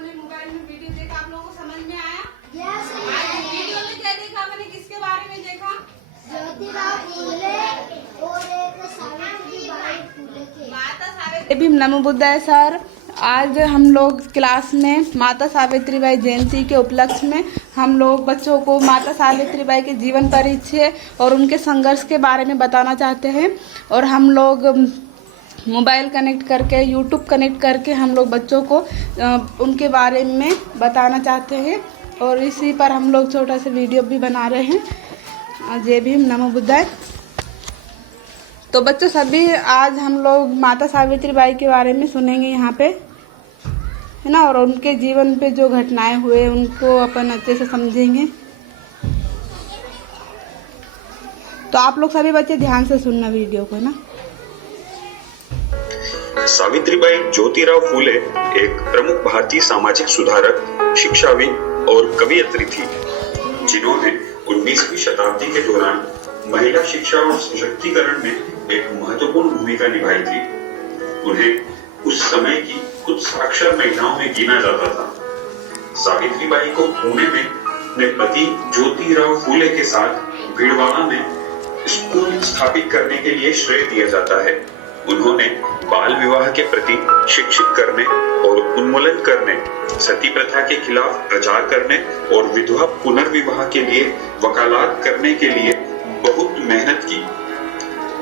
लोगों ने मोबाइल में वीडियो देखा, आप लोगों को समझ में आया? यस। आज वीडियो में क्या देखा मैंने, किसके बारे में देखा? ज्योतिराव फूले और एक सावित्रीबाई फूले के। माता सावित्री भी नमो बुद्धाय सर। आज हम लोग क्लास में माता सावित्रीबाई जयंती के उपलक्ष्य में हम लोग बच्चों को माता सावित्रीबाई के जीवन परिचय और उनके संघर्ष के बारे में बताना चाहते हैं। और हम लोग मोबाइल कनेक्ट करके, यूट्यूब कनेक्ट करके हम लोग बच्चों को उनके बारे में बताना चाहते हैं। और इसी पर हम लोग छोटा सा वीडियो भी बना रहे हैं। जय भीम, नमो बुद्धाय। तो बच्चों सभी आज हम लोग माता सावित्रीबाई के बारे में सुनेंगे यहाँ पे, है ना। और उनके जीवन पे जो घटनाएं हुए उनको अपन अच्छे से समझेंगे। तो आप लोग सभी बच्चे ध्यान से सुनना वीडियो को ना। सावित्रीबाई ज्योतिराव फूले एक प्रमुख भारतीय सामाजिक सुधारक, शिक्षाविद और कवयित्री थी, जिन्होंने 19वीं शताब्दी के दौरान महिला शिक्षा और सशक्तिकरण में एक महत्वपूर्ण भूमिका निभाई थी। उन्हें उस समय की कुछ साक्षर महिलाओं में गिना जाता था। सावित्रीबाई को पुणे में अपने पति ज्योतिराव फूले के साथ भीलवाड़ा में स्कूल स्थापित करने के लिए श्रेय दिया जाता है। उन्होंने बाल विवाह के प्रति शिक्षित करने और उन्मूलन करने, सती प्रथा के खिलाफ प्रचार करने और विधवा पुनर्विवाह के लिए वकालत करने के लिए बहुत मेहनत की।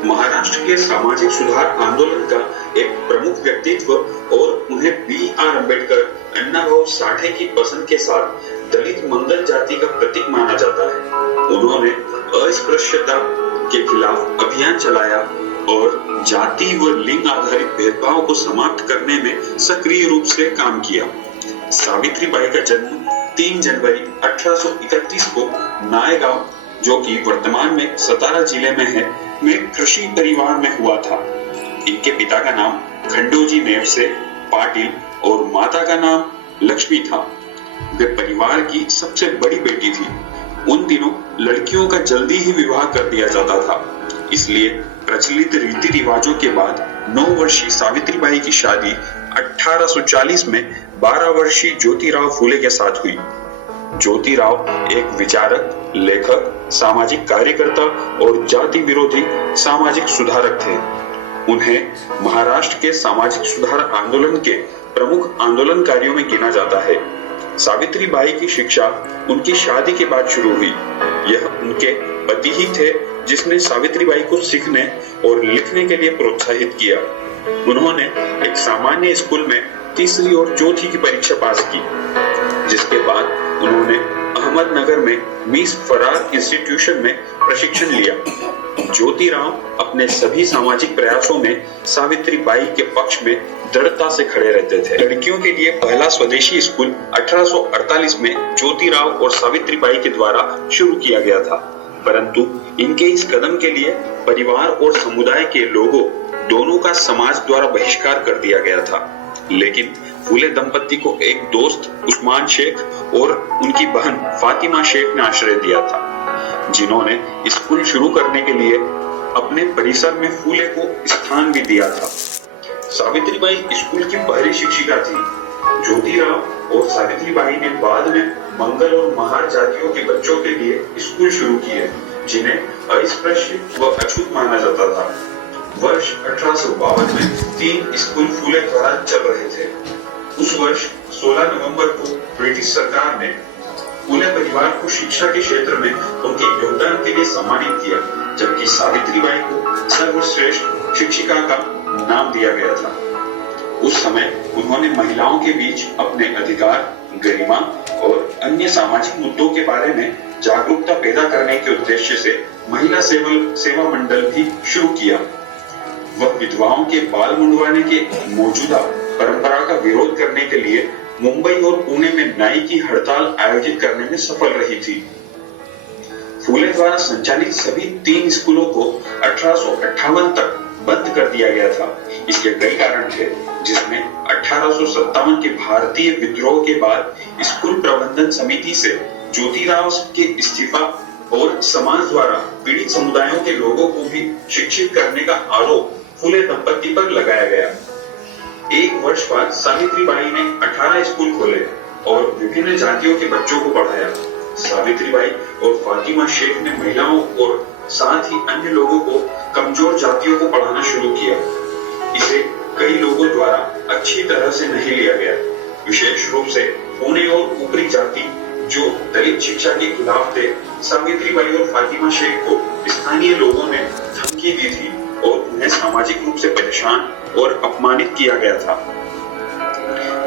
महाराष्ट्र के सामाजिक सुधार आंदोलन का एक प्रमुख व्यक्तित्व और उन्हें B.R. अम्बेडकर, अण्णाभाऊ साठे की पसंद के साथ दलित मंगल जाति का प्रतीक माना जाता है। उन्होंने अस्पृश्यता के खिलाफ अभियान चलाया और जाति व लिंग आधारित भेदभाव को समाप्त करने में सक्रिय रूप से काम किया। सावित्रीबाई का जन्म 3 जनवरी 1831 को नायगांव, जो कि वर्तमान में सतारा जिले में है, में कृषि परिवार में हुआ था। इनके पिता का नाम खंडोजी नेवसे पाटिल और माता का नाम लक्ष्मी था। वे परिवार की सबसे बड़ी बेटी थी। उन दिनों लड़कियों का जल्दी ही विवाह कर दिया जाता था, इसलिए प्रचलित रीति रिवाजों के बाद 9 वर्षीय सावित्रीबाई की शादी 1840 में 12 वर्षीय ज्योतिराव फूले के साथ हुई। ज्योतिराव एक विचारक, लेखक, सामाजिक कार्यकर्ता और जाति विरोधी सामाजिक सुधारक थे। उन्हें महाराष्ट्र के सामाजिक सुधार आंदोलन के प्रमुख आंदोलनकारियों में गिना जाता है। सावित्रीबाई की शिक्षा उनकी शादी के बाद शुरू हुई। यह उनके पति ही थे जिसने सावित्रीबाई को सीखने और लिखने के लिए प्रोत्साहित किया। उन्होंने एक सामान्य स्कूल में तीसरी और चौथी की परीक्षा पास की, जिसके बाद उन्होंने अहमदनगर में मिस फरार इंस्टीट्यूशन में प्रशिक्षण लिया। ज्योतिराव अपने सभी सामाजिक प्रयासों में सावित्रीबाई के पक्ष में दृढ़ता से खड़े रहते थे। लड़कियों के लिए पहला स्वदेशी स्कूल 1848 में ज्योतिराव और सावित्रीबाई के द्वारा शुरू किया गया था, परंतु इनके इस कदम के लिए परिवार और समुदाय के लोगों दोनों का समाज द्वारा बहिष्कार कर दिया गया था। लेकिन फूले दंपति को एक दोस्त उस्मान शेख और उनकी बहन फातिमा शेख ने आश्रय दिया था, जिन्होंने स्कूल शुरू करने के लिए अपने परिसर में फूले को स्थान भी दिया था। सावित्रीबाई स्कूल की पहली शिक्षिका थी। ज्योतिराव और सावित्रीबाई ने बाद में मंगल और महार जातियों के बच्चों के लिए स्कूल शुरू किए, जिन्हें अस्पृश्य व अछूत माना जाता था। वर्ष 1852 में 3 स्कूल फूले द्वारा चल रहे थे। उस वर्ष 16 नवंबर को ब्रिटिश सरकार ने फूले परिवार को शिक्षा के क्षेत्र में उनके योगदान के लिए सम्मानित किया, जबकि सावित्रीबाई को सर्वश्रेष्ठ शिक्षिका का नाम दिया गया था। उस समय उन्होंने महिलाओं के बीच अपने अधिकार, गरिमा और अन्य सामाजिक मुद्दों के बारे में जागरूकता पैदा करने के उद्देश्य से महिला सेवा मंडल भी शुरू किया। वह विधवाओं के बाल मुंडवाने के मौजूदा परंपरा का विरोध करने के लिए मुंबई और पुणे में नाई की हड़ताल आयोजित करने में सफल रही थी। फूले द्वारा संचालित सभी 3 स्कूलों को 1858 तक बंद कर दिया गया था। इसके कई कारण थे, जिसमें 1857 के भारतीय विद्रोह के बाद स्कूल प्रबंधन समिति से ज्योतिराव के इस्तीफा और समाज द्वारा पीड़ित समुदायों के लोगों को भी शिक्षित करने का आरोप फूले दंपति पर लगाया गया। एक वर्ष बाद सावित्रीबाई ने 18 स्कूल खोले और विभिन्न जातियों के बच्चों को पढ़ाया। सावित्रीबाई और फातिमा शेख ने महिलाओं और साथ ही अन्य लोगों को कमजोर जातियों को पढ़ाना शुरू किया। इसे कई लोगों द्वारा अच्छी तरह से नहीं लिया गया, विशेष रूप से पुणे और ऊपरी जाति जो दलित शिक्षा के खिलाफ थे। सावित्रीबाई और फातिमा शेख को स्थानीय लोगों ने धमकी दी थी और उन्हें सामाजिक रूप से परेशान और अपमानित किया गया था।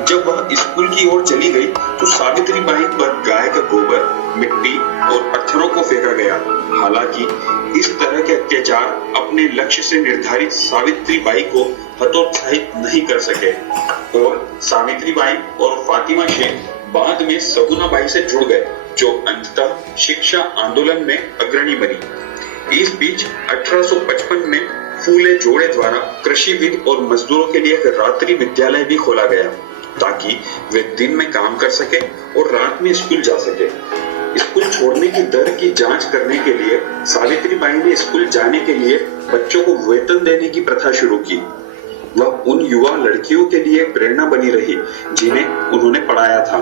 जब वह स्कूल की ओर चली गई तो सावित्रीबाई पर गाय का गोबर, मिट्टी और पत्थरों को फेंका गया। हालांकि इस तरह के अत्याचार अपने लक्ष्य से निर्धारित सावित्रीबाई को हतोत्साहित नहीं कर सके और सावित्रीबाई और फातिमा शेख बाद में सगुनाबाई से जुड़ गए, जो अंततः शिक्षा आंदोलन में अग्रणी बनी। इस बीच 1855 में फूले जोड़े द्वारा कृषिविद और मजदूरों के लिए एक रात्रि विद्यालय भी खोला गया ताकि वे दिन में काम कर सके और रात में स्कूल जा सके। स्कूल छोड़ने की दर की जांच करने के लिए सावित्रीबाई ने स्कूल जाने के लिए बच्चों को वेतन देने की प्रथा शुरू की। वह उन युवा लड़कियों के लिए प्रेरणा बनी रही जिन्हें उन्होंने पढ़ाया था।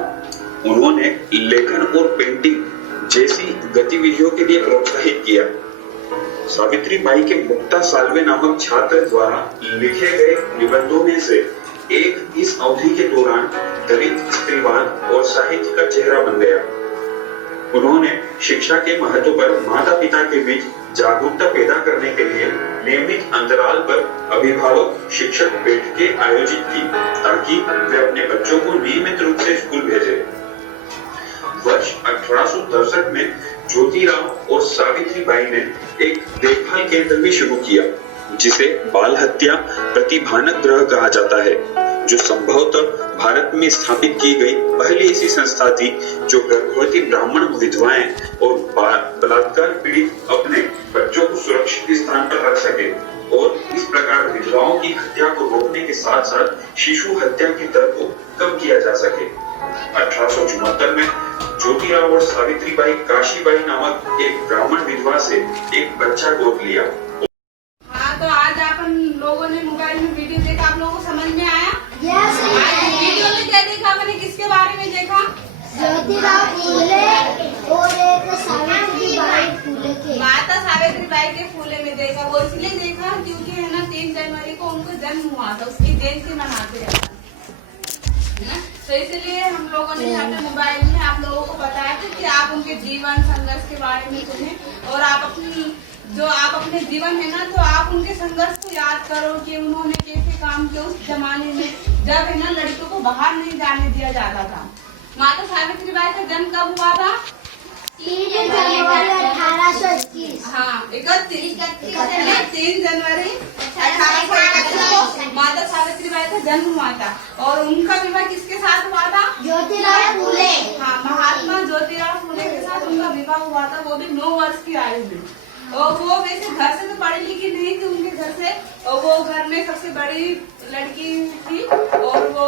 उन्होंने लेखन और पेंटिंग जैसी गतिविधियों के लिए प्रोत्साहित किया। सावित्रीबाई के मुक्ता साल्वे नामक छात्र द्वारा लिखे गए निबंधों में से एक इस अवधि के दौरान दलित स्त्रीवाद और साहित्य का चेहरा बन गया। उन्होंने शिक्षा के महत्व पर माता पिता के बीच जागरूकता पैदा करने के लिए नियमित अंतराल पर अभिभावक शिक्षक बैठकें आयोजित की ताकि वे अपने बच्चों को नियमित रूप से स्कूल भेजें। वर्ष 1863 में ज्योतिराव और सावित्रीबाई ने एक देखभाल केंद्र भी शुरू किया जिसे बाल हत्या प्रतिभानक गृह कहा जाता है, जो संभवतः भारत में स्थापित की गई पहली ऐसी संस्था थी जो गर्भवती ब्राह्मण विधवाएं और बलात्कार पीड़ित अपने बच्चों को सुरक्षित स्थान पर रख सके और इस प्रकार विधवाओं की हत्या को रोकने के साथ साथ शिशु हत्या की दर को कम किया जा सके। 1874 में ज्योतिराव और सावित्रीबाई काशीबाई नामक एक ब्राह्मण विधवा से एक बच्चा गोद लिया। हाँ, तो आज अपन लोगों ने मोबाइल में वीडियो देखा, आप लोगों को समझ में आया? यस। वीडियो में क्या देखा मैंने, किसके बारे में देखा? ज्योतिराव फूले और एक सावित्रीबाई फूले के। माता सावित्रीबाई के फूले में देखा। वो इसलिए देखा क्योंकि है ना 3 जनवरी को उनको जन्म हुआ था, उसकी जयंती मनाते हैं ना, तो इसलिए हम लोगों ने यहाँ पे मोबाइल में आप लोगों को बताया था कि आप उनके जीवन संघर्ष के बारे में सुने और आप अपने जीवन है ना, तो आप उनके संघर्ष को याद करो कि उन्होंने कैसे काम किया उस जमाने में जब है ना लड़कियों को बाहर नहीं जाने दिया जाता था। माता सावित्रीबाई का जन्म कब हुआ था? 3 जनवरी 1821। हाँ, 3 जनवरी 1821 को माता सावित्रीबाई का जन्म हुआ था और उनका विवाह किसके साथ हुआ था? ज्योतिराव फूले। हाँ, महात्मा ज्योतिराव फूले के साथ उनका विवाह हुआ था, वो भी 9 वर्ष की आयु में। और वो वैसे घर से तो पढ़ी लिखी नहीं थी उनके घर से, और वो घर में सबसे बड़ी लड़की थी और वो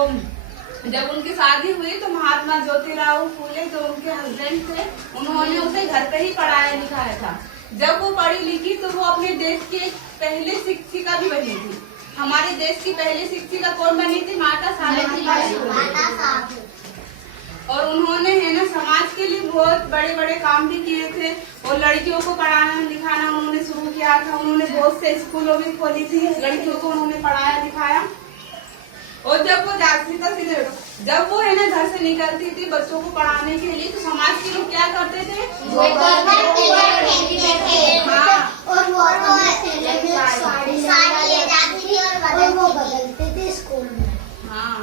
जब उनकी शादी हुई तो महात्मा ज्योतिराव फूले जो उनके हस्बैंड थे उन्होंने उसे घर पे ही पढ़ाया लिखाया था। जब वो पढ़ी लिखी तो वो अपने देश की पहली शिक्षिका भी बनी थी। हमारे देश की पहली शिक्षिका कौन बनी थी? माता सावित्रीबाई। और उन्होंने है ना समाज के लिए बहुत बड़े बड़े काम भी किए थे और लड़कियों को पढ़ाना लिखाना उन्होंने शुरू किया था। उन्होंने बहुत से स्कूलों भी खोली थी, लड़कियों को उन्होंने पढ़ाया लिखाया। और जब वो है ना घर से निकलती थी बच्चों को पढ़ाने के लिए, तो समाज के लोग क्या करते थे? वो बदलते थे स्कूल में। हाँ,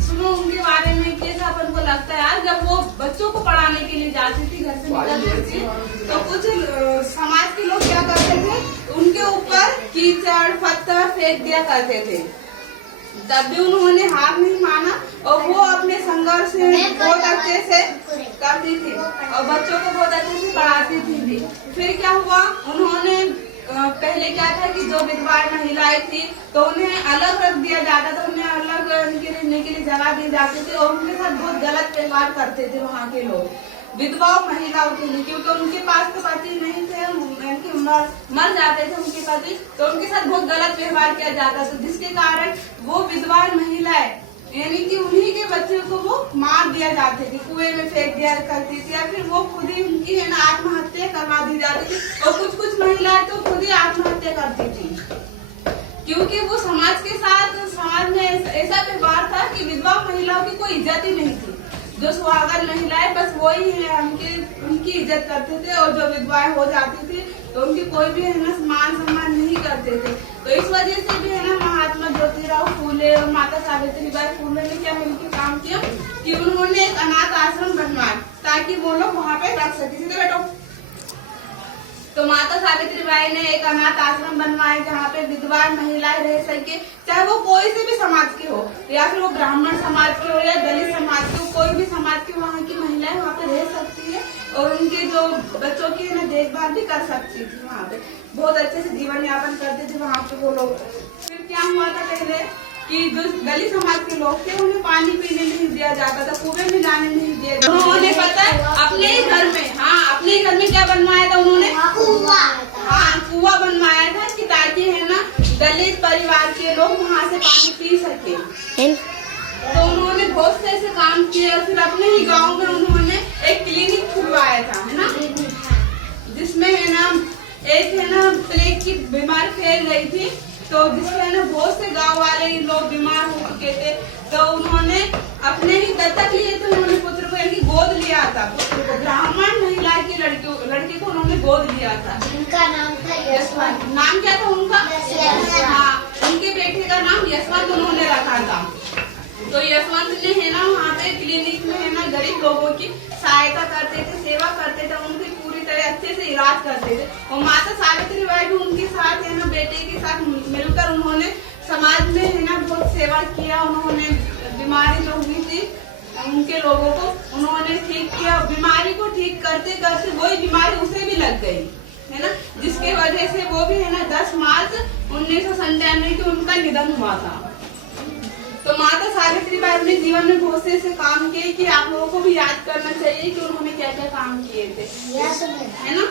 सुनो उनके बारे में कैसा अपन को लगता है यार। जब वो बच्चों को पढ़ाने के लिए जाती थी, घर से निकलती थी, तो कुछ समाज के लोग क्या करते थे? उनके ऊपर कीचड़ पत्थर फेंक दिया करते थे। तब भी उन्होंने हार नहीं माना और वो अपने संघर्ष बहुत अच्छे से करती थी और बच्चों को बहुत अच्छे से पढ़ाती थी भी। फिर क्या हुआ, उन्होंने पहले क्या था कि जो विधवा महिलाएं थी तो उन्हें अलग रख दिया जाता था, उन्हें अलग उनके रहने के लिए जगह दी जाती थी और उनके साथ बहुत गलत व्यवहार करते थे वहाँ के लोग। विधवा महिलाओं के लिए, क्योंकि उनके पास तो पति नहीं थे, उनकी मर जाते थे उनके पति, तो उनके साथ बहुत गलत व्यवहार किया जाता था, जिसके कारण वो विधवा महिलाएं यानी कि उन्हीं के बच्चे को वो मार दिया जाते थे, कुएं में फेंक दिया करती थी, या फिर वो खुद ही उनकी है ना आत्महत्या करवा दी जाती थी। और कुछ महिलाएं तो खुद ही आत्महत्या करती थी, क्योंकि वो समाज में ऐसा व्यवहार था कि विधवा महिलाओं की कोई इज्जत ही नहीं थी। जो सुहागन महिलाएं बस वही है उनकी इज्जत करते थे, और जो विधवाएं हो जाती थी तो उनकी कोई भी है ना मान सम्मान नहीं करते थे। तो इस वजह से भी है ना महात्मा ज्योतिराव फूले और माता सावित्रीबाई फूले ने क्या मिलकर काम किया कि उन्होंने एक अनाथ आश्रम बनवाया ताकि वो लोग वहाँ पे रख सके। सीधे बैठो। तो माता सावित्रीबाई ने एक अनाथ आश्रम बनवाया जहाँ पे विधवा महिलाएं रह सके, चाहे वो कोई से भी समाज के हो, या फिर वो ब्राह्मण समाज के हो या दलित समाज के हो, कोई भी समाज के वहाँ की महिलाएं वहाँ पे रह सकती है और उनके जो बच्चों की है ना देखभाल भी कर सकती थी। वहाँ पे बहुत अच्छे से जीवन यापन करते थे वहाँ पे वो लोग। फिर क्या हुआ था पहले कि जो दलित समाज के लोग थे उन्हें पानी पीने नहीं दिया जाता था, कुएं में जाने नहीं दिया जाता। उन्होंने पता है अपने ही घर में क्या बनवाया था उन्होंने, कुआं बनवाया था कि ताकि है ना दलित परिवार के लोग वहाँ से पानी पी सके। तो उन्होंने बहुत से ऐसे काम किए और फिर अपने ही गांव में उन्होंने एक क्लिनिक खुलवाया था, है ना, जिसमें है ना एक है ना प्लेग की बीमारी फैल गई थी, तो जिसमें है ना बहुत से गांव वाले लोग बीमार हो चुके थे। तो उन्होंने अपने ही दत्तक लिए थे, उन्होंने पुत्र को यानी गोद लिया था, पुत्र को ब्राह्मण महिला के लड़के को उन्होंने गोद लिया था। उनका नाम था यशवंत। नाम क्या था उनका? हाँ, उनके बेटे का नाम यशवंत उन्होंने रखा था। तो यशवंत ने है ना वहाँ पे क्लिनिक में है ना गरीब लोगों की सहायता करते थे, सेवा करते थे, उनकी पूरी तरह अच्छे से इलाज करते थे। और माता सावित्रीबाई भी उनके साथ है ना बेटे के साथ मिलकर उन्होंने समाज में है ना बहुत सेवा किया। उन्होंने बीमारी जो हुई थी उनके लोगों को उन्होंने ठीक किया, बीमारी को ठीक करते करते वही बीमारी उसे भी लग गई, है ना, जिसके वजह से वो भी है ना 10 मार्च 1997 को उनका निधन हुआ था। तो माता सावित्रीबाई अपने जीवन में बहुत से ऐसे काम किए कि आप लोगों को भी याद करना चाहिए कि उन्होंने क्या क्या काम किए थे, है ना।